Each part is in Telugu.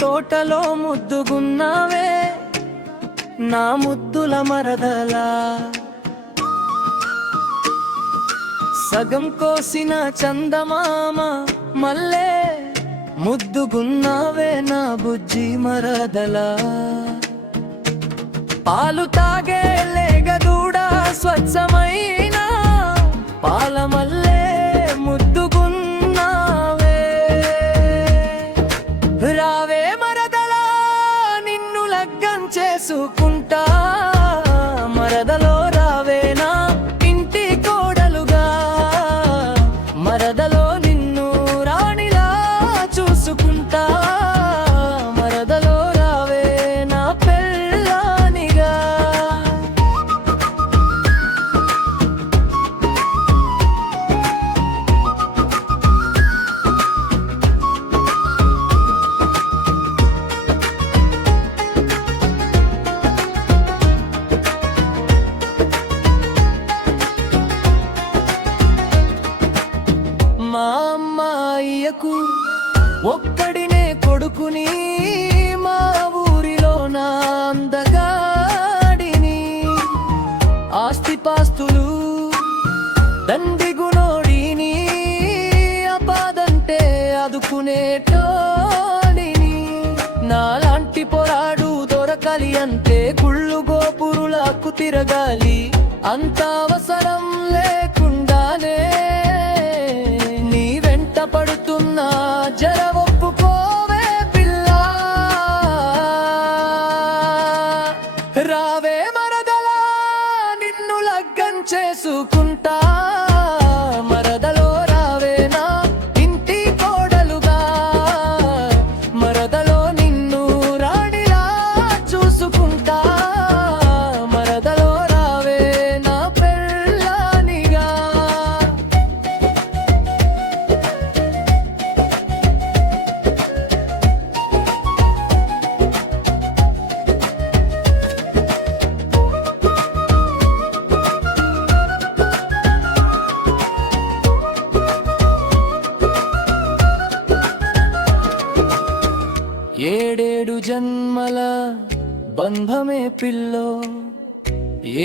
తోటలో ముద్దుగున్నావే నా ముద్దుల మరదలా. సగం కోసిన చందమామ మల్లే ముద్దుగున్నావే నా బుజ్జి మరదలా. పాలు తాగే లేగదూడా స్వచ్ఛమైన పాల మల్లే ముద్దుగున్నావే. రావే మరదలా నిన్ను లగ్గం చేసుకుంటా, మరదలో రావేనా ఇంటి కోడలుగా, మరదలో నిన్ను రాణిలా చూసుకుంటా, మరదలో రావే నా పెళ్ళానిగా. మా అమ్మాయికు ఒక్కడినే కొడుకుని, మా ఊరిలో నా అందగాడిని. ఆస్తిపాస్తులు దండిగునోడిని, అపాదంటే అదుకునేటోడిని. నాలాంటి పొరాడు దొరకాలి అంటే కుళ్ళు గోపురులకు తిరగాలి, అంత అవసరం లేకుండానే నీ వెంట పడుతున్నా జర ఒప్పుకోవే పిల్ల. రావే మరదలా నిన్ను లగ్గం చేసుకుంటా, మరదలో రావేనా ఇంటి కోడలుగా, మరదలో నిన్ను రాణిలా చూసుకుంటా, మరదలో రావే నా పెళ్ళానిగా. ఏడేడు జన్మల బంధమే పిల్లో,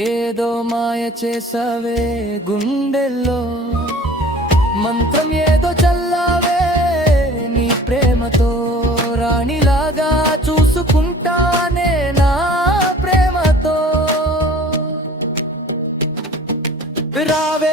ఏదో మాయ చేసావే గుండెల్లో, మంత్రం ఏదో చల్లావే నీ ప్రేమతో, రాణిలాగా చూసుకుంటానే నా ప్రేమతో. రావే